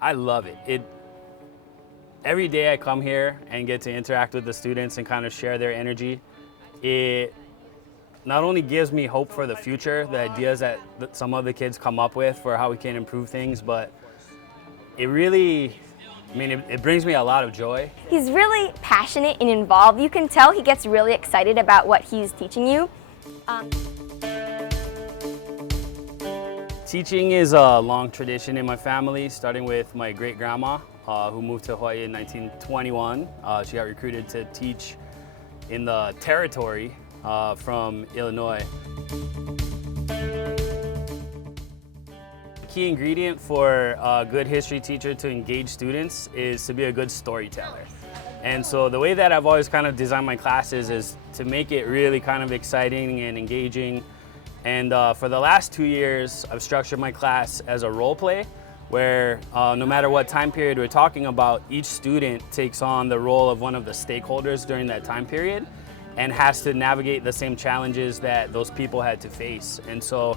I love it. Every day I come here and get to interact with the students and kind of share their energy, it not only gives me hope for the future, the ideas that some of the kids come up with for how we can improve things, but it really, it brings me a lot of joy. He's really passionate and involved. You can tell he gets really excited about what he's teaching you. Teaching is a long tradition in my family, starting with my great-grandma, who moved to Hawaii in 1921. She got recruited to teach in the territory from Illinois. The key ingredient for a good history teacher to engage students is to be a good storyteller. And so the way that I've always kind of designed my classes is to make it really kind of exciting and engaging. And for the last 2 years, I've structured my class as a role play, where no matter what time period we're talking about, each student takes on the role of one of the stakeholders during that time period and has to navigate the same challenges that those people had to face. And so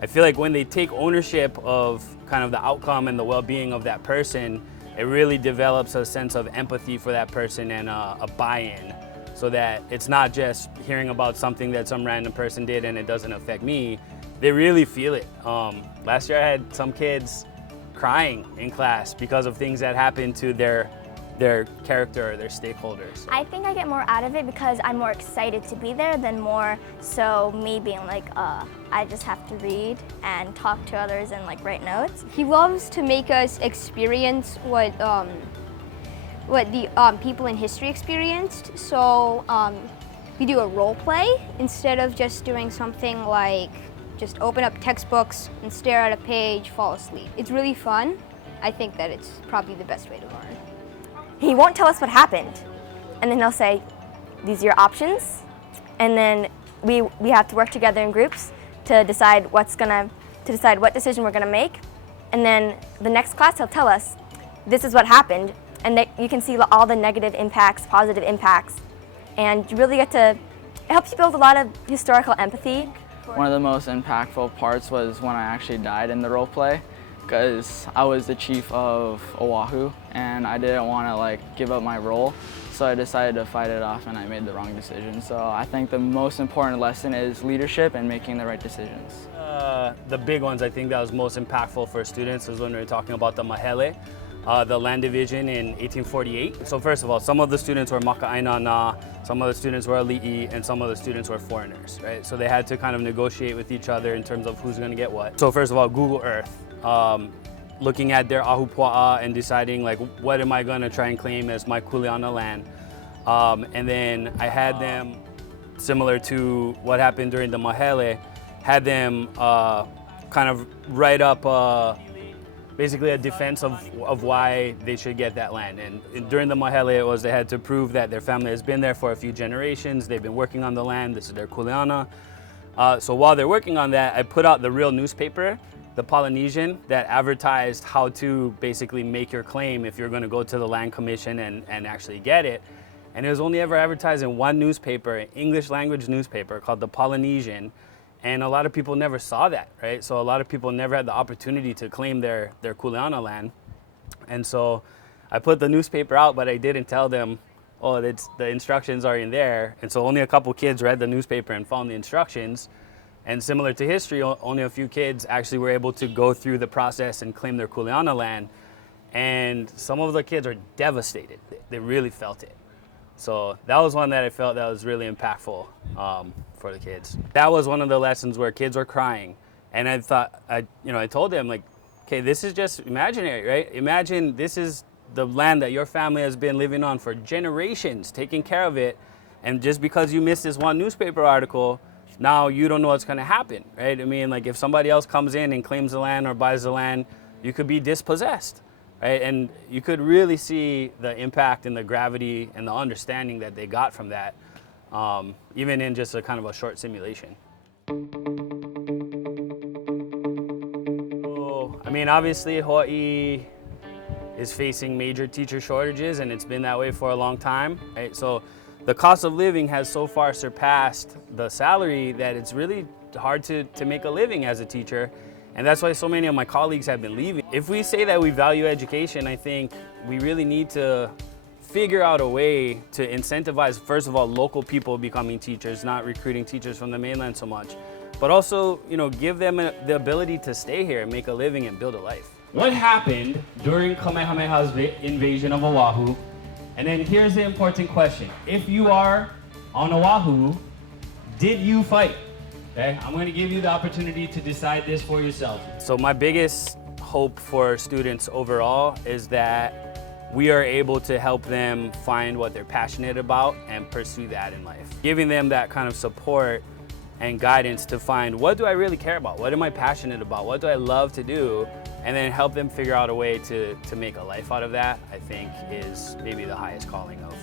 I feel like when they take ownership of kind of the outcome and the well-being of that person, it really develops a sense of empathy for that person and a buy-in, so that it's not just hearing about something that some random person did and it doesn't affect me. They really feel it. Last year I had some kids crying in class because of things that happened to their character or their stakeholders. I think I get more out of it because I'm more excited to be there than more so me being like, I just have to read and talk to others and like write notes. He loves to make us experience what the people in history experienced. So we do a role play instead of just doing something like just open up textbooks and stare at a page, fall asleep. It's really fun. I think that it's probably the best way to learn. He won't tell us what happened, and then he'll say, these are your options, and then we have to work together in groups to decide what decision we're gonna make, and then the next class he'll tell us, this is what happened, and you can see all the negative impacts, positive impacts, and you really get to, it helps you build a lot of historical empathy. One of the most impactful parts was when I actually died in the role play, because I was the chief of Oahu and I didn't want to give up my role, so I decided to fight it off and I made the wrong decision. So I think the most important lesson is leadership and making the right decisions. The big ones I think that was most impactful for students was when we were talking about the mahele, the land division in 1848. So first of all, some of the students were maka'aina na, some of the students were ali'i, and some of the students were foreigners, right? So they had to kind of negotiate with each other in terms of who's going to get what. So first of all, Google Earth. Looking at their ahupua'a and deciding what am I going to try and claim as my kuleana land. And then I had them, similar to what happened during the mahele, had them kind of write up basically a defense of why they should get that land. And during the mahele, it was they had to prove that their family has been there for a few generations, they've been working on the land, this is their kuleana. So while they're working on that, I put out the real newspaper, the Polynesian, that advertised how to basically make your claim if you're going to go to the Land Commission and actually get it. And it was only ever advertised in one newspaper, an English language newspaper called the Polynesian. And a lot of people never saw that, right? So a lot of people never had the opportunity to claim their kuleana land. And so I put the newspaper out, but I didn't tell them, oh, the instructions are in there. And so only a couple kids read the newspaper and found the instructions. And similar to history, only a few kids actually were able to go through the process and claim their kuleana land. And some of the kids are devastated. They really felt it. So that was one that I felt that was really impactful for the kids. That was one of the lessons where kids were crying. And I thought, I told them, okay, this is just imaginary, right? Imagine this is the land that your family has been living on for generations, taking care of it. And just because you missed this one newspaper article, now you don't know what's going to happen, right? I mean, if somebody else comes in and claims the land or buys the land, you could be dispossessed, right? And you could really see the impact and the gravity and the understanding that they got from that, even in just a kind of a short simulation. So, obviously Hawaii is facing major teacher shortages, and it's been that way for a long time, right? So the cost of living has so far surpassed the salary that it's really hard to make a living as a teacher. And that's why so many of my colleagues have been leaving. If we say that we value education, I think we really need to figure out a way to incentivize, first of all, local people becoming teachers, not recruiting teachers from the mainland so much, but also, give them the ability to stay here and make a living and build a life. What happened during Kamehameha's invasion of Oahu? And then here's the important question. If you are on Oahu, did you fight? Okay, I'm going to give you the opportunity to decide this for yourself. So my biggest hope for students overall is that we are able to help them find what they're passionate about and pursue that in life. Giving them that kind of support and guidance to find, what do I really care about? What am I passionate about? What do I love to do? And then help them figure out a way to make a life out of that, I think is maybe the highest calling of